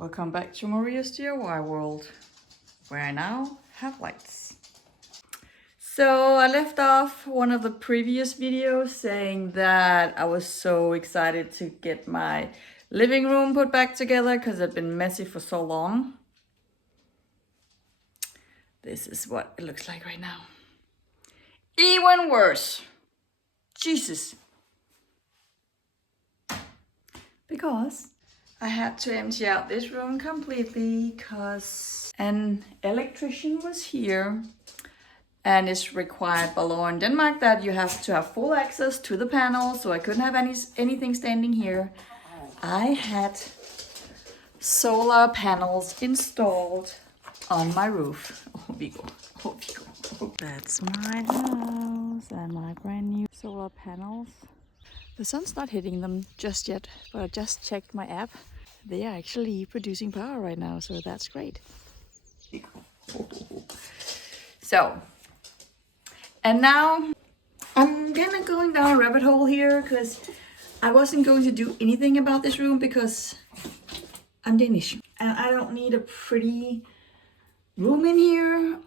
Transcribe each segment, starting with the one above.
Welcome back to Maria's DIY world, where I now have lights. So I left off one of the previous videos saying that I was so excited to get my living room put back together because it's been messy for so long. This is what it looks like right now. Even worse. Jesus. Because I had to empty out this room completely because an electrician was here, and it's required by law in Denmark that you have to have full access to the panel, so I couldn't have anything standing here. I had solar panels installed on my roof. Oh, Vigo. Oh, Vigo. That's my house and my brand new solar panels. The sun's not hitting them just yet, but I just checked my app. They are actually producing power right now, so that's great. So, and now I'm kind of going down a rabbit hole here because I wasn't going to do anything about this room because I'm Danish and I don't need a pretty room in here.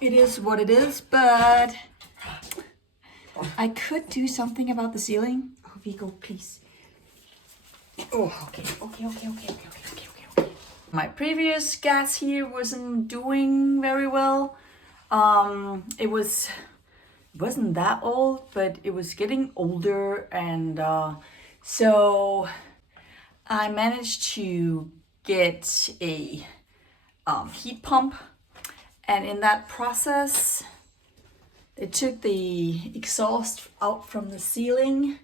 It is what it is, but I could do something about the ceiling. Oh, Vigo, please. Oh, okay. My previous gas here wasn't doing very well. It wasn't that old, but it was getting older, and so I managed to get a heat pump, and in that process, they took the exhaust out from the ceiling,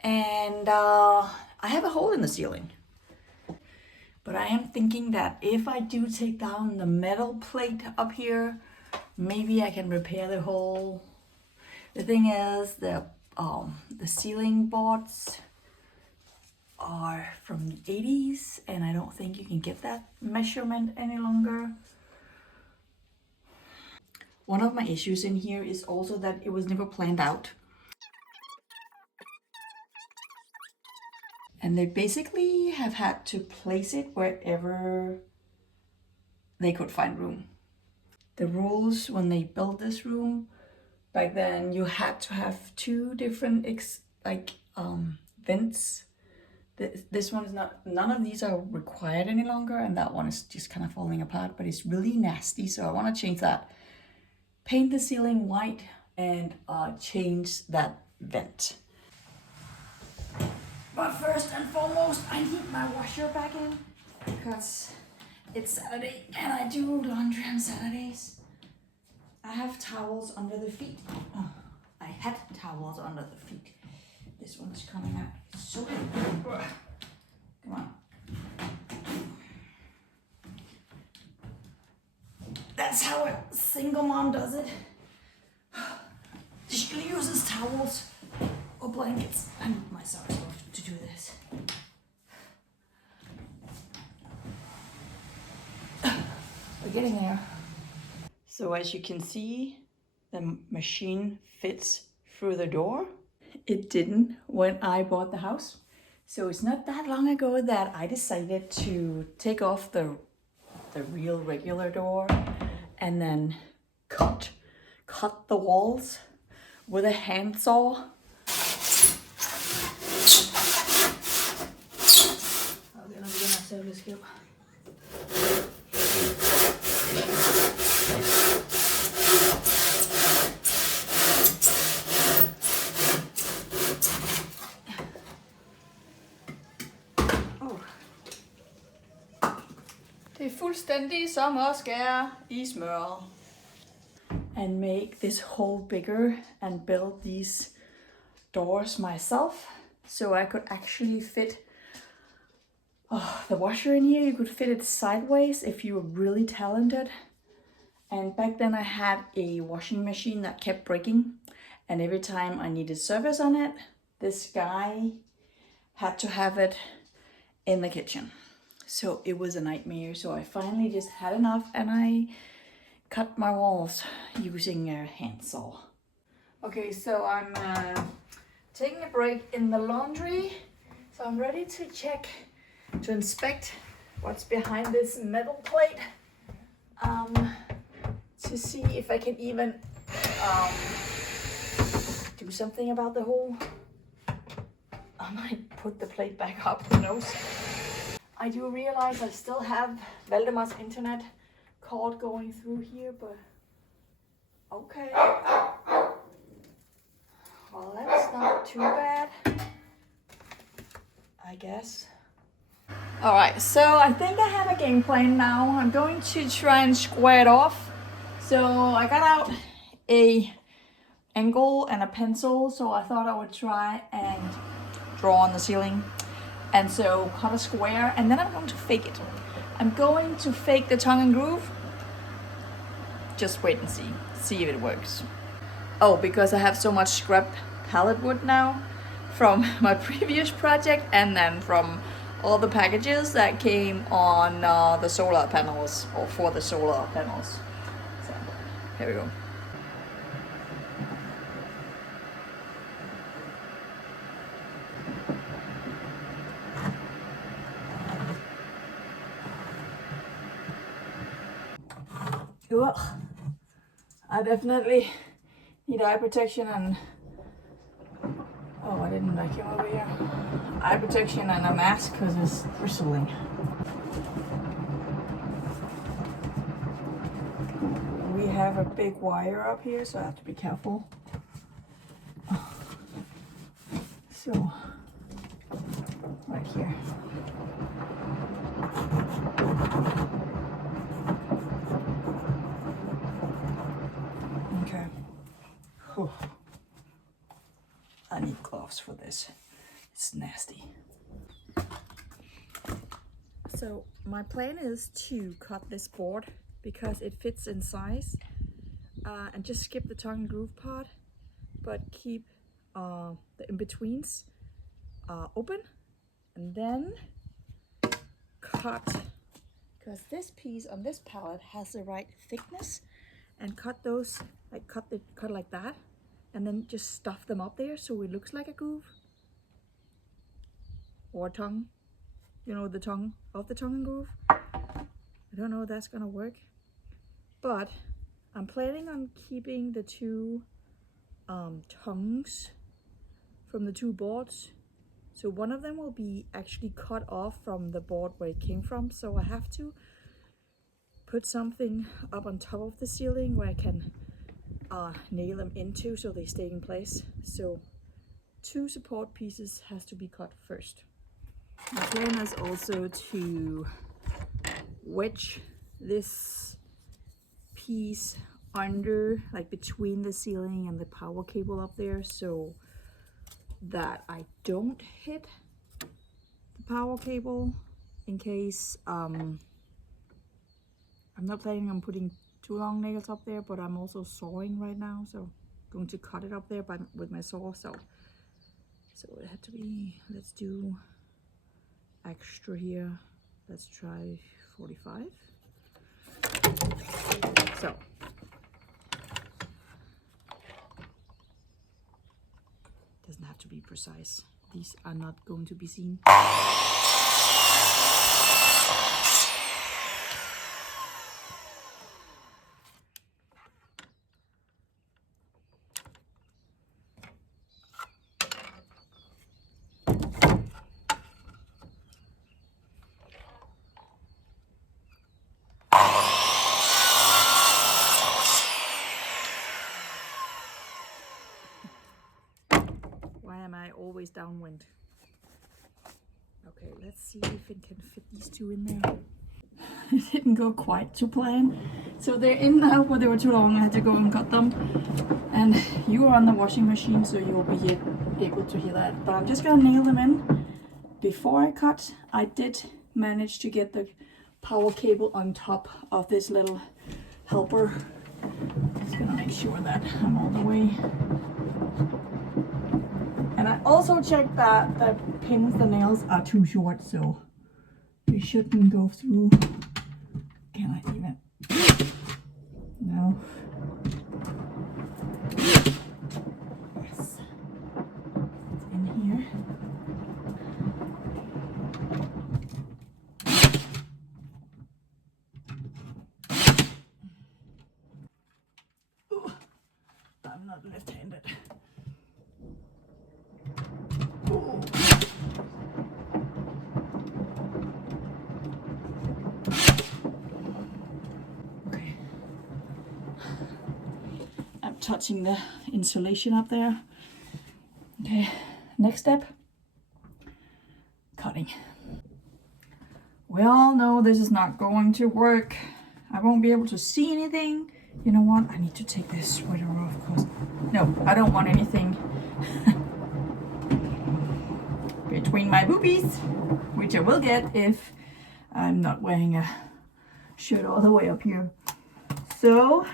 and I have a hole in the ceiling. But I am thinking that if I do take down the metal plate up here, maybe I can repair the hole. The thing is, the ceiling boards are from the 80s, and I don't think you can get that measurement any longer. One of my issues in here is also that it was never planned out. And they basically have had to place it wherever they could find room. The rules when they built this room back then, you had to have two different vents. This one is not, none of these are required any longer, and that one is just kind of falling apart, but it's really nasty, so I want to change that. Paint the ceiling white and change that vent. But first and foremost, I need my washer back in because it's Saturday and I do laundry on Saturdays. I have towels under the feet. Oh, I had towels under the feet. This one's coming out so good. Come on. That's how a single mom does it. She uses towels or blankets. I need my socks off to do this. We're getting there. So as you can see, the machine fits through the door. It didn't when I bought the house. So it's not that long ago that I decided to take off the real regular door and then cut the walls with a handsaw. Det er fuldstændig som at skære i smør. And make this hole bigger and build these doors myself, so I could actually fit the washer in here. You could fit it sideways if you were really talented. And back then I had a washing machine that kept breaking, and every time I needed service on it, this guy had to have it in the kitchen. So it was a nightmare. So I finally just had enough and I cut my walls using a handsaw. Okay, so I'm taking a break in the laundry. So I'm ready to inspect what's behind this metal plate to see if I can even do something about the hole. I might put the plate back up, who knows. I do realize I still have Valdemar's internet cord going through here, but okay. Well, that's not too bad, I guess. All right, so I think I have a game plan now. I'm going to try and square it off. So I got out a angle and a pencil, so I thought I would try and draw on the ceiling. And so cut a square, and then I'm going to fake it. I'm going to fake the tongue and groove. Just wait and see if it works. Oh, because I have so much scrap pallet wood now from my previous project, and then from all the packages that came on the solar panels, or for the solar panels. So here we go. Ugh. I definitely need eye protection and oh, I didn't vacuum over here. Eye protection and a mask because it's bristling. We have a big wire up here, so I have to be careful. So, right here. Okay. Whew. I need gloves for this. It's nasty. So my plan is to cut this board because it fits in size, and just skip the tongue and groove part, but keep the in-betweens open, and then cut, because this piece on this pallet has the right thickness, and cut those, like cut like that, and then just stuff them up there so it looks like a groove or a tongue, you know, the tongue of the tongue and groove. I don't know if that's gonna work, but I'm planning on keeping the two tongues from the two boards. So one of them will be actually cut off from the board where it came from, so I have to put something up on top of the ceiling where I can nail them into so they stay in place. So two support pieces has to be cut first. My plan is also to wedge this piece under, like between the ceiling and the power cable up there, so that I don't hit the power cable in case I'm not planning on putting too long nails up there, but I'm also sawing right now, so I'm going to cut it up there with my saw. So it had to be, let's do extra here. Let's try 45. So doesn't have to be precise. These are not going to be seen. Why am I always downwind? Okay, let's see if it can fit these two in there. It didn't go quite to plan. So they're in now, but they were too long. I had to go and cut them. And you are on the washing machine, so you will be able to hear that. But I'm just gonna nail them in. Before I cut, I did manage to get the power cable on top of this little helper. Just gonna make sure that I'm all the way. And I also checked that the pins, the nails are too short, so we shouldn't go through. Can I even? No. Yes. It's in here. left-handed. Okay. I'm touching the insulation up there. Okay, next step, cutting. We all know this is not going to work. I won't be able to see anything. You know what? I need to take this sweater off because no, I don't want anything between my boobies, which I will get if I'm not wearing a shirt all the way up here. So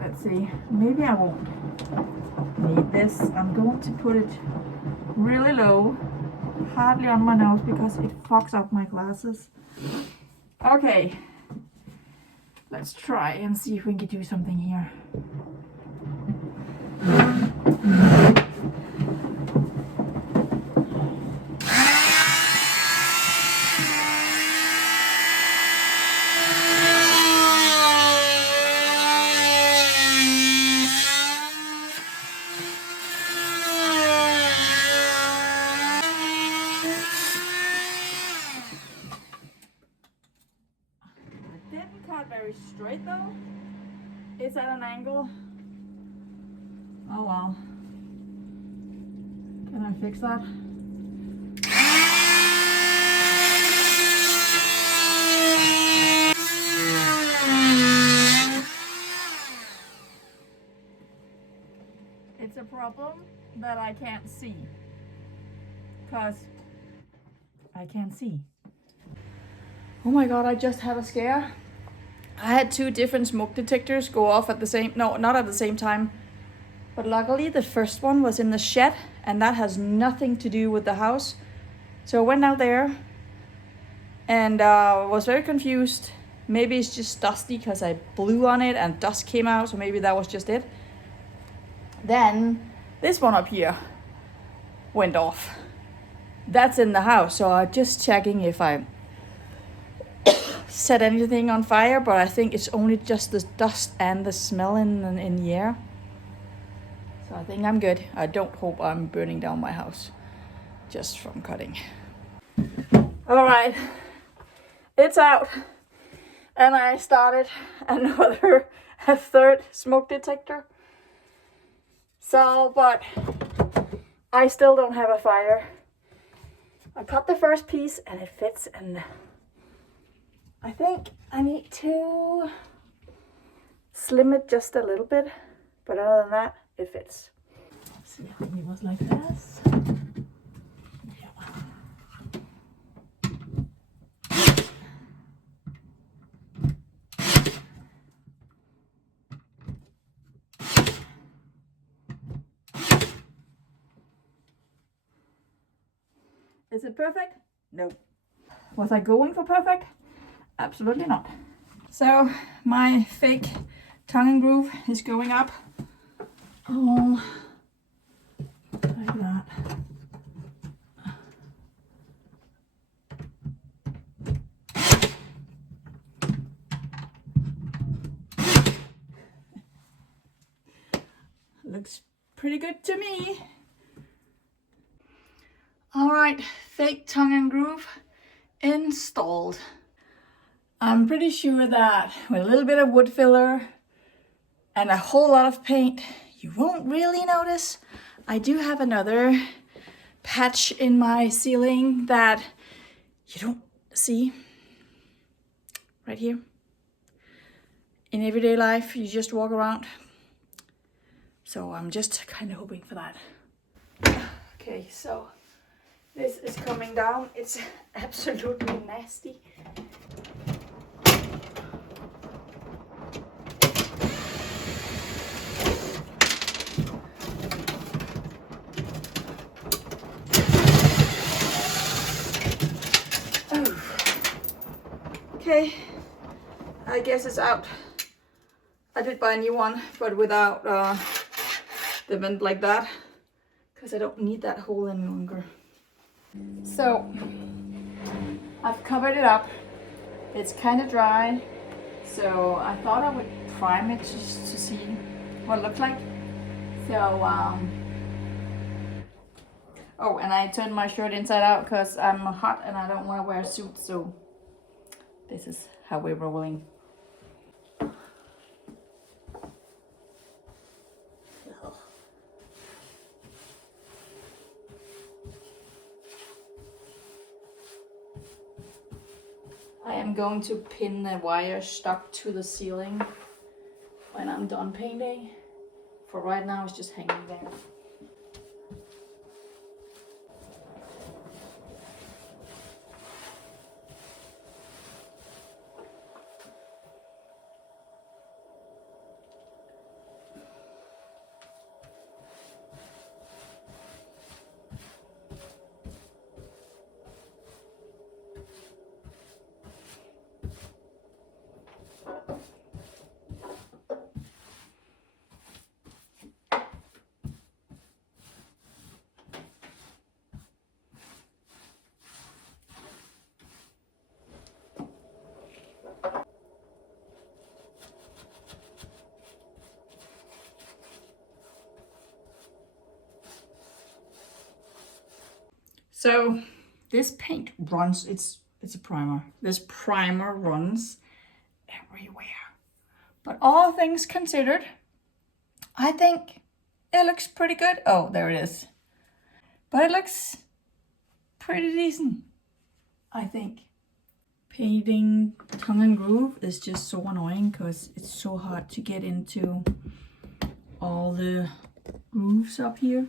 let's see, maybe I won't need this. I'm going to put it really low, hardly on my nose because it fogs up my glasses. Okay, let's try and see if we can do something here. Didn't cut very straight though. It's at an angle. Oh well. Can I fix that? It's a problem that I can't see. Because I can't see. Oh my god, I just had a scare. I had two different smoke detectors go off at the same, no, not at the same time. But luckily the first one was in the shed and that has nothing to do with the house. So I went out there and was very confused. Maybe it's just dusty because I blew on it and dust came out, so maybe that was just it. Then this one up here went off. That's in the house, so I'm just checking if I set anything on fire, but I think it's only just the dust and the smell in the air. So I think I'm good. I don't hope I'm burning down my house just from cutting. All right, it's out. And I started a third smoke detector. So, but I still don't have a fire. I cut the first piece and it fits, and I think I need to slim it just a little bit, but other than that, it fits. See, I think it was like this. Yeah. Is it perfect? No. Was I going for perfect? Absolutely not. So my fake tongue and groove is going up. Oh, like that. Looks pretty good to me. All right, fake tongue and groove installed. I'm pretty sure that with a little bit of wood filler and a whole lot of paint, you won't really notice. I do have another patch in my ceiling that you don't see right here. In everyday life, you just walk around. So I'm just kind of hoping for that. Okay, so this is coming down. It's absolutely nasty. Oh. Okay, I guess it's out. I did buy a new one, but without the vent like that, because I don't need that hole any longer. So I've covered it up. It's kind of dry, so I thought I would prime it just to see what it looks like. So, oh, and I turned my shirt inside out because I'm hot and I don't want to wear a suit. So this is how we're rolling. I am going to pin the wire stuck to the ceiling when I'm done painting. For right now, it's just hanging there. So this paint runs, it's a primer. This primer runs everywhere. But all things considered, I think it looks pretty good. Oh, there it is. But it looks pretty decent, I think. Painting tongue and groove is just so annoying because it's so hard to get into all the grooves up here.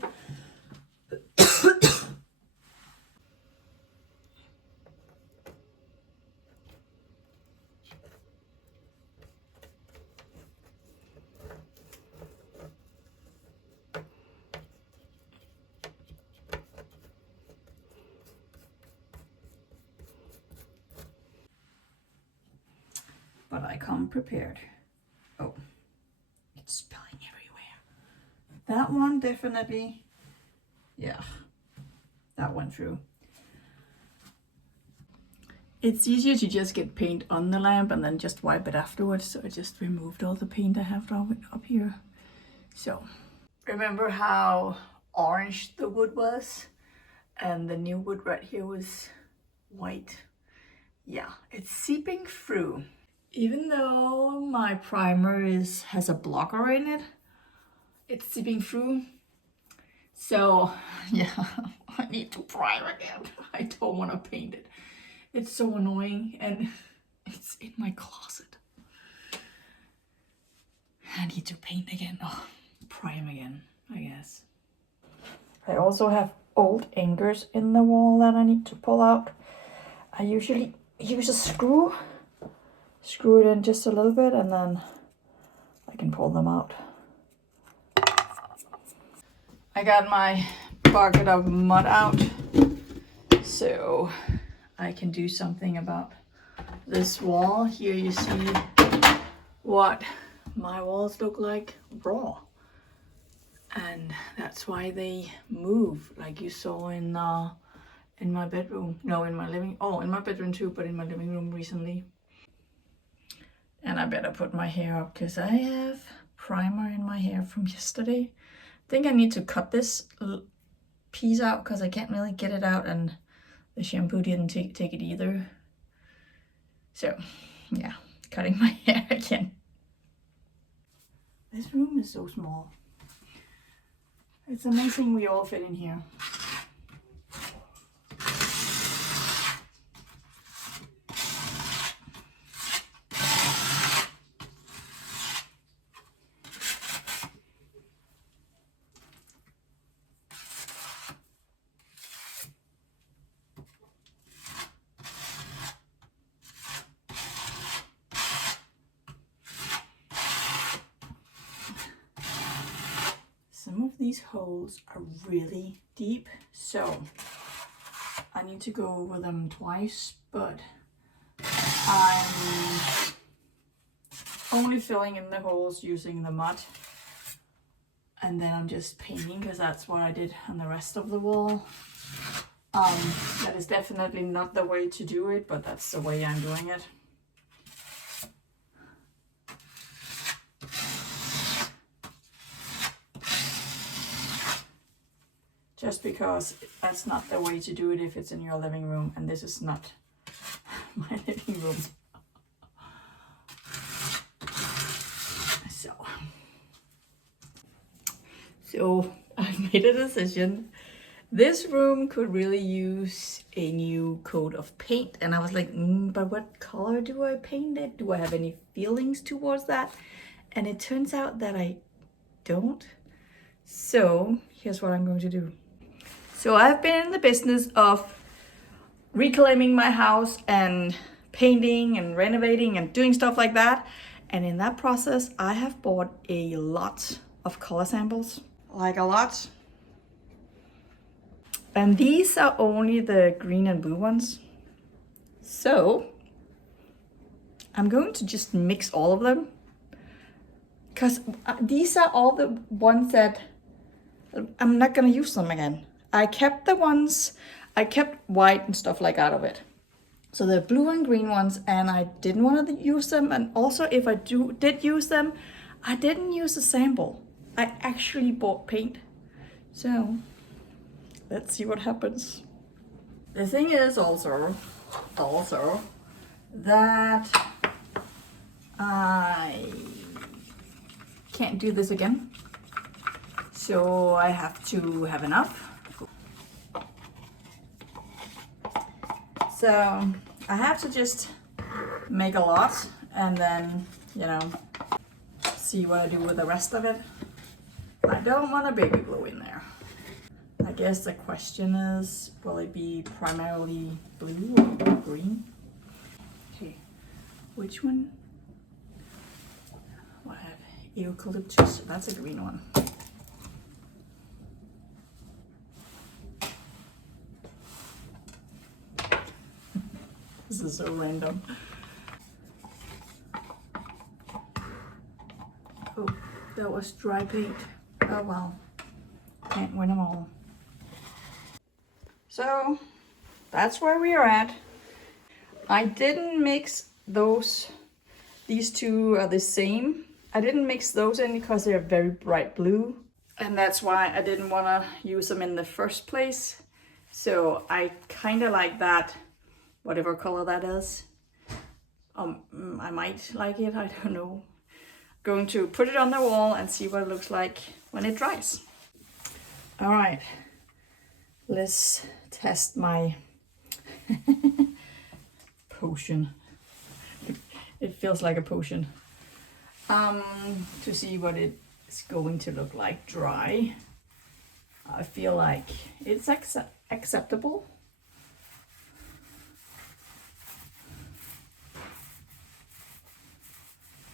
But I come prepared. Oh, it's spilling everywhere. That one definitely, yeah, that went through. It's easier to just get paint on the lamp and then just wipe it afterwards. So I just removed all the paint I have up here. So remember how orange the wood was? And the new wood right here was white. Yeah, it's seeping through. Even though my primer has a blocker in it, it's seeping through. So yeah, I need to prime again. I don't want to paint it. It's so annoying and it's in my closet. I need to paint again. Oh, prime again, I guess. I also have old anchors in the wall that I need to pull out. I usually use a screw it in just a little bit and then I can pull them out. I got my bucket of mud out so I can do something about this wall. Here you see what my walls look like raw, and that's why they move, like you saw in my bedroom. No, in my bedroom too, but in my living room recently. And I better put my hair up because I have primer in my hair from yesterday. I think I need to cut this piece out because I can't really get it out and the shampoo didn't take it either. So yeah, cutting my hair again. This room is so small. It's amazing we all fit in here. Some of these holes are really deep, so I need to go over them twice, but I'm only filling in the holes using the mud, and then I'm just painting because that's what I did on the rest of the wall. That is definitely not the way to do it, but that's the way I'm doing it. just because that's not the way to do it if it's in your living room, and this is not my living room. So I've made a decision. This room could really use a new coat of paint, and I was like, but what color do I paint it? Do I have any feelings towards that? And it turns out that I don't. So here's what I'm going to do. So I've been in the business of reclaiming my house and painting and renovating and doing stuff like that. And in that process, I have bought a lot of color samples, like a lot. And these are only the green and blue ones. So I'm going to just mix all of them, because these are all the ones that I'm not gonna use them again. I kept white and stuff like out of it. So the blue and green ones, and I didn't want to use them. And also if I did use them, I didn't use a sample. I actually bought paint. So let's see what happens. The thing is also that I can't do this again. So I have to have enough. So I have to just make a lot and then, see what I do with the rest of it. I don't want a baby blue in there. I guess the question is, will it be primarily blue or green? Okay, which one? What I have? Eucalyptus, that's a green one. This is so random. Oh, that was dry paint. Oh well, can't win them all. So that's where we are at. I didn't mix those. These two are the same. I didn't mix those in because they're very bright blue. And that's why I didn't want to use them in the first place. So I kind of like that, whatever color that is. I might like it, I don't know. Going to put it on the wall and see what it looks like when it dries. All right, let's test my potion. It feels like a potion. To see what it's going to look like dry. I feel like it's acceptable.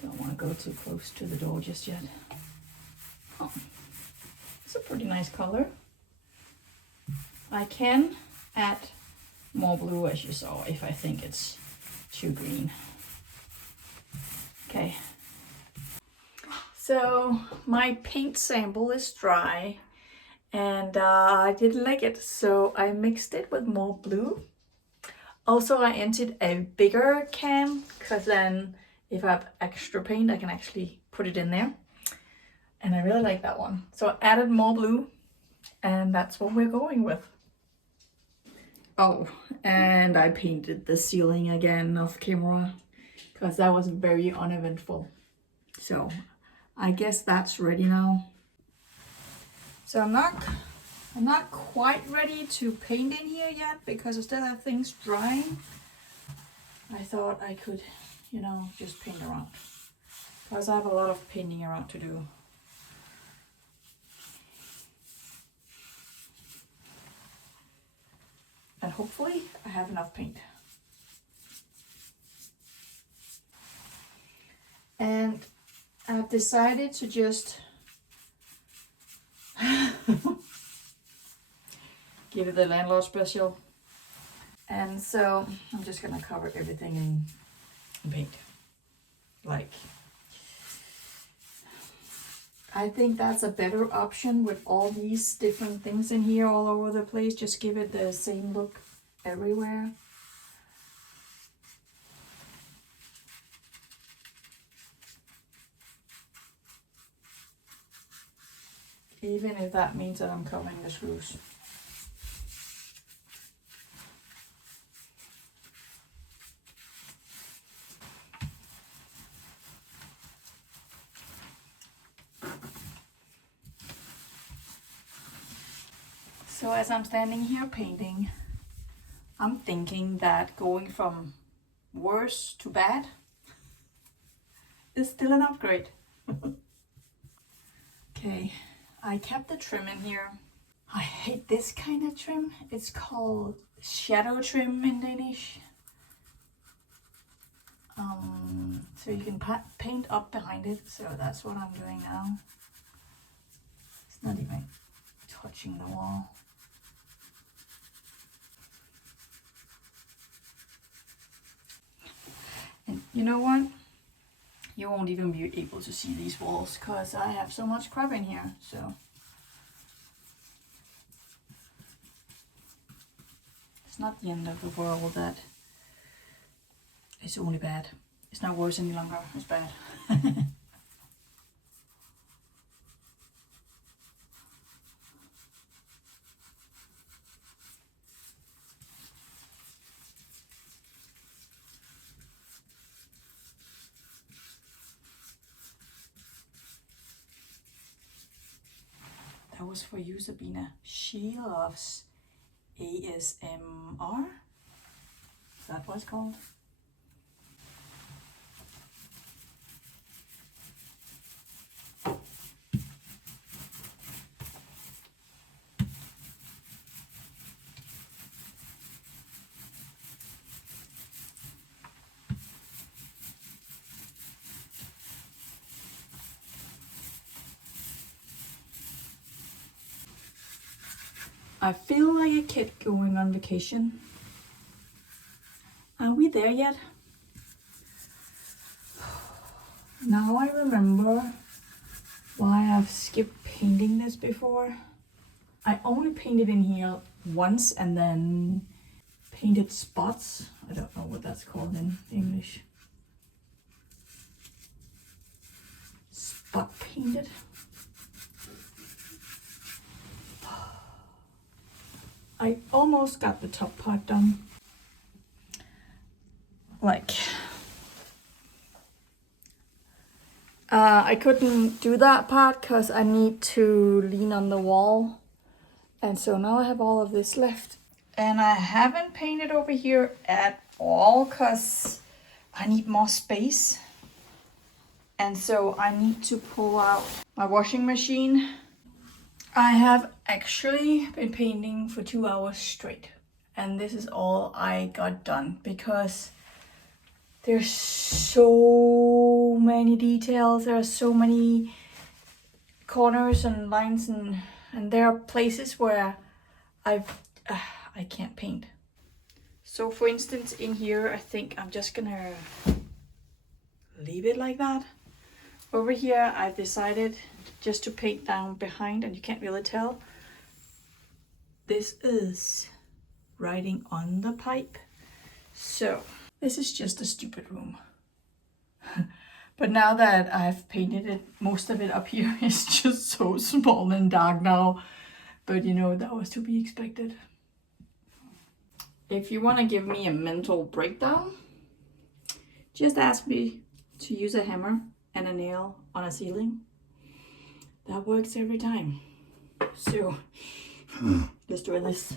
Don't want to go too close to the door just yet. Oh, it's a pretty nice color. I can add more blue, as you saw, if I think it's too green. Okay. So my paint sample is dry, and I didn't like it, so I mixed it with more blue. Also, I emptied a bigger can, because then if I have extra paint, I can actually put it in there. And I really like that one. So I added more blue, and that's what we're going with. Oh, and I painted the ceiling again off camera, because that was very uneventful. So I guess that's ready now. So I'm not quite ready to paint in here yet, because I still have things drying. I thought I could, just paint around, because I have a lot of painting around to do. And hopefully I have enough paint. And I've decided to just give it the landlord special. And so I'm just gonna cover everything in paint. I think that's a better option with all these different things in here all over the place. Just give it the same look everywhere. Even if that means that I'm covering the screws. So as I'm standing here painting, I'm thinking that going from worse to bad is still an upgrade. Okay, I kept the trim in here. I hate this kind of trim. It's called shadow trim in Danish. So you can paint up behind it. So that's what I'm doing now. It's not even touching the wall. And you know what? You won't even be able to see these walls because I have so much crap in here. So it's not the end of the world that it's only bad. It's not worse any longer, it's bad. That was for you, Sabina. She loves ASMR. Is that what it's called? I feel like a kid going on vacation. Are we there yet? Now I remember why I've skipped painting this before. I only painted in here once and then painted spots. I don't know what that's called in English. Spot painted. I almost got the top part done. I couldn't do that part because I need to lean on the wall. And so now I have all of this left. And I haven't painted over here at all because I need more space. And so I need to pull out my washing machine. I have actually been painting for 2 hours straight. And this is all I got done because there's so many details. There are so many corners and lines and there are places where I can't paint. So for instance in here, I think I'm just gonna leave it like that. Over here, I've decided just to paint down behind, and you can't really tell. This is writing on the pipe. So this is just a stupid room. But now that I've painted it, most of it up here is just so small and dark now. But you know, that was to be expected. If you want to give me a mental breakdown, just ask me to use a hammer and a nail on a ceiling. That works every time. So let's try this.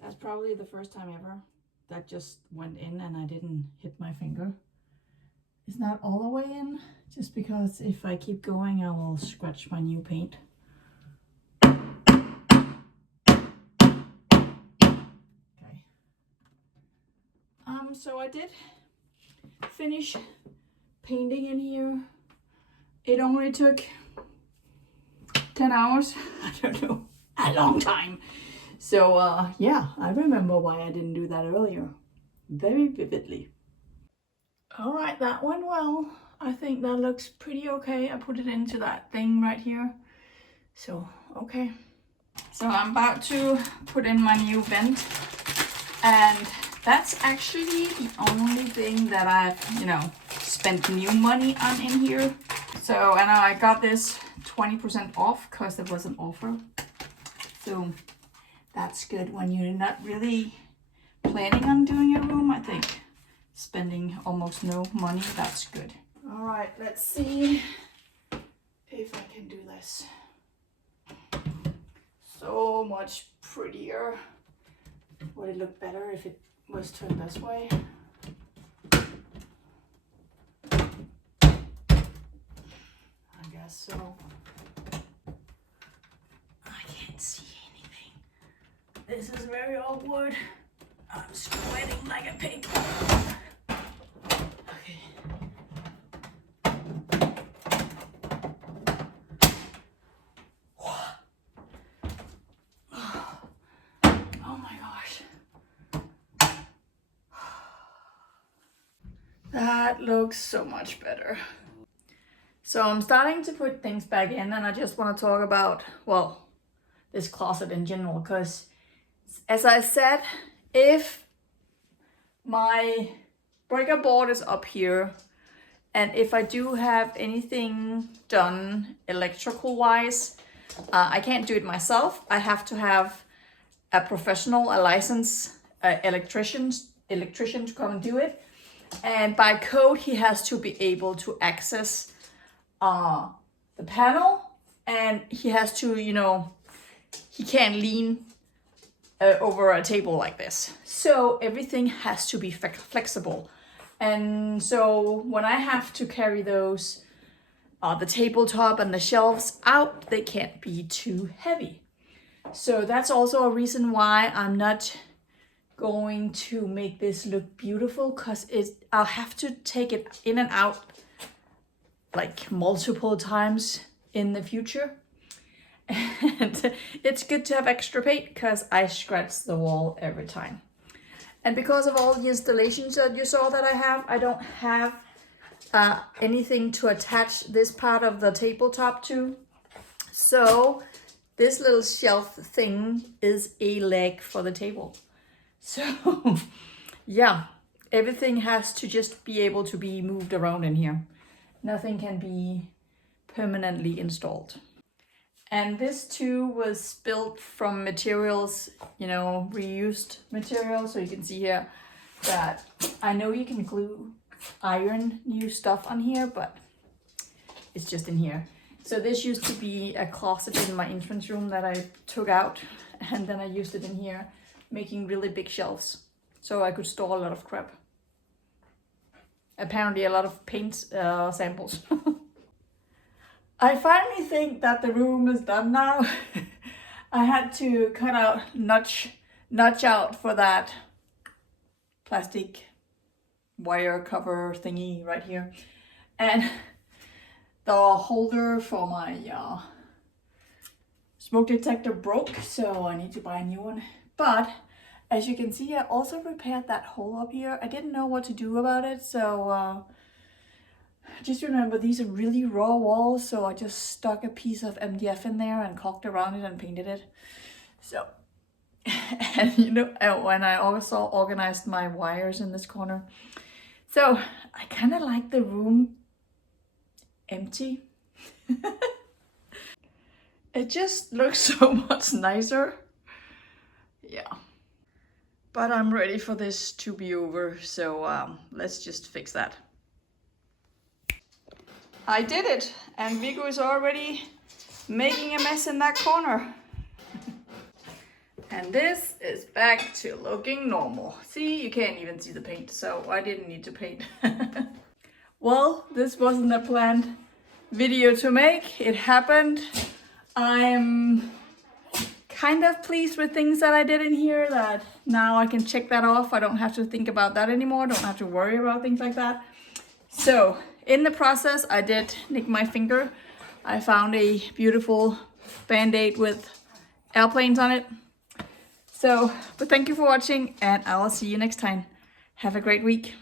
That's probably the first time ever that just went in and I didn't hit my finger. It's not all the way in, just because if I keep going, I will scratch my new paint. Okay. So I did finish painting in here. It only took 10 hours. I don't know, a long time. So yeah, I remember why I didn't do that earlier, very vividly. All right, that went well. I think that looks pretty okay. I put it into that thing right here. So, okay. So I'm about to put in my new vent, and that's actually the only thing that I've, spent new money on in here. So, and I got this 20% off because it was an offer. So that's good when you're not really planning on doing a room. I think spending almost no money, that's good. All right, let's see if I can do this. So much prettier. Would it look better if it was turned this way? I guess so. I can't see anything. This is very awkward. I'm sweating like a pig. Okay. Oh my gosh. That looks so much better. So I'm starting to put things back in, and I just want to talk about, well, this closet in general, because as I said, if my breaker board is up here, and if I do have anything done electrical wise, I can't do it myself. I have to have a professional, a licensed electrician to come and do it. And by code, he has to be able to access the panel, and he has to, you know, he can't lean over a table like this. So everything has to be flexible. And so when I have to carry those, the tabletop and the shelves out, they can't be too heavy. So that's also a reason why I'm not going to make this look beautiful, because I'll have to take it in and out like multiple times in the future. And it's good to have extra paint because I scratch the wall every time. And because of all the installations that you saw that I have, I don't have anything to attach this part of the tabletop to. So this little shelf thing is a leg for the table. So yeah, everything has to just be able to be moved around in here. Nothing can be permanently installed. And this too was built from materials, you know, reused materials. So you can see here that I know you can glue iron new stuff on here, but it's just in here. So this used to be a closet in my entrance room that I took out, and then I used it in here, making really big shelves so I could store a lot of crap. Apparently a lot of paint samples. I finally think that the room is done now. I had to cut out, notch out for that plastic wire cover thingy right here. And the holder for my smoke detector broke, so I need to buy a new one. But as you can see, I also repaired that hole up here. I didn't know what to do about it, so just remember these are really raw walls, so I just stuck a piece of MDF in there and caulked around it and painted it. So, and you know, when I also organized my wires in this corner. So I kind of like the room empty. It just looks so much nicer. Yeah. But I'm ready for this to be over, so let's just fix that. I did it, and Viggo is already making a mess in that corner. And this is back to looking normal. See, you can't even see the paint, so I didn't need to paint. Well, this wasn't a planned video to make. It happened. I'm kind of pleased with things that I did in here, that now I can check that off. I don't have to think about that anymore. Don't have to worry about things like that. So in the process, I did nick my finger. I found a beautiful band-aid with airplanes on it. So, but thank you for watching, and I will see you next time. Have a great week.